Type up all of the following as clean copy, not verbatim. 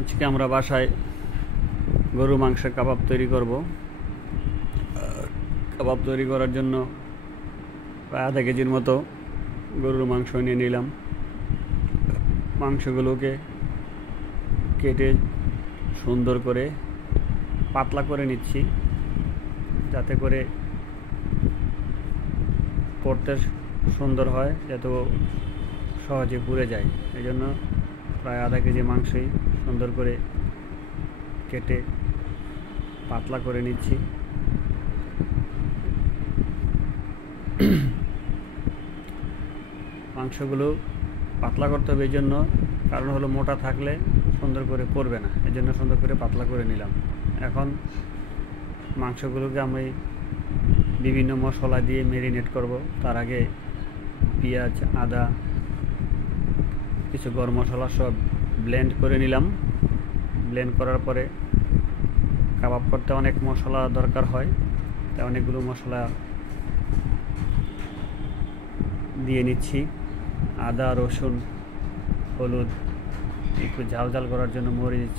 আজকে আমরা বাসায় গরু মাংসের কাবাব তৈরি করব। কাবাব তৈরি করার জন্য প্রায় আধা কেজির মতো গরুর মাংস নিয়ে নিলাম। মাংসগুলোকে কেটে সুন্দর করে পাতলা করে নিচ্ছি, যাতে করে করতে সুন্দর হয়, যাতে সহজে পুড়ে যায়। এই জন্য প্রায় আধা কেজি মাংসই সুন্দর করে কেটে পাতলা করে নিচ্ছি। মাংসগুলো পাতলা করতে হবে, এই জন্য কারণ হলো মোটা থাকলে সুন্দর করে পড়বে না, এই জন্য সুন্দর করে পাতলা করে নিলাম। এখন মাংসগুলোকে আমি বিভিন্ন মশলা দিয়ে ম্যারিনেট করব। তার আগে পেঁয়াজ, আদা, কিছু গরম মশলা সব ব্লেন্ড করে নিলাম। ব্লেন্ড করার পরে কাবাব করতে অনেক মশলা দরকার হয়, তাই অনেকগুলো মশলা দিয়ে নিচ্ছি। আদা, রসুন, হলুদ, একটু ঝাল ঝাল করার জন্য মরিচ,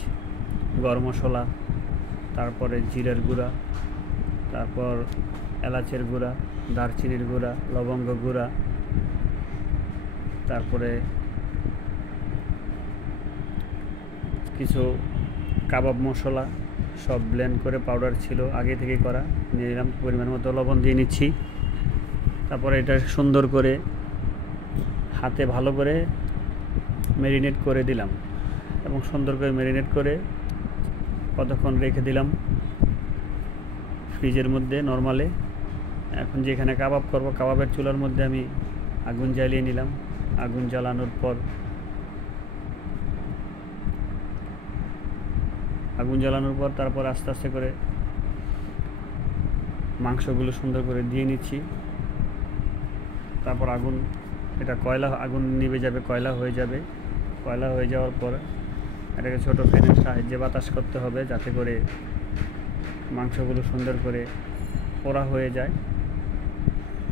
গরম মশলা, তারপরে জিরের গুঁড়া, তারপর এলাচের গুঁড়া, দারচিনির গুঁড়া, লবঙ্গ গুঁড়া, তারপরে কিছু কাবাব মশলা সব ব্লেন্ড করে পাউডার ছিল আগে থেকে করা নিয়ে নিলাম। পরিমাণ মতো লবণ দিয়ে নিচ্ছি। তারপরে এটা সুন্দর করে হাতে ভালো করে ম্যারিনেট করে দিলাম এবং সুন্দর করে ম্যারিনেট করে কতক্ষণ রেখে দিলাম ফ্রিজের মধ্যে নরমালে। এখন যেখানে কাবাব করব, কাবাবের চুলার মধ্যে আমি আগুন জ্বালিয়ে নিলাম। আগুন জ্বালানোর পর তারপর আস্তে আস্তে করে মাংসগুলো সুন্দর করে দিয়ে নিচ্ছি। তারপর আগুন নিভে যাবে, কয়লা হয়ে যাবে। কয়লা হয়ে যাওয়ার পর এটাকে ছোটো ফ্যানের সাহায্যে বাতাস করতে হবে, যাতে করে মাংসগুলো সুন্দর করে পোড়া হয়ে যায়।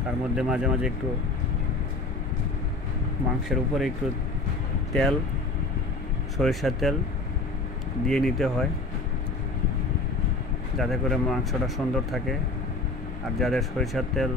তার মধ্যে মাঝে মাঝে একটু মাংসের উপরে একটু তেল, সরিষার তেল দিয়ে নিতে হয়, যাতে করে মাংসটা সুন্দর থাকে। আর যাদের সরিষার তেল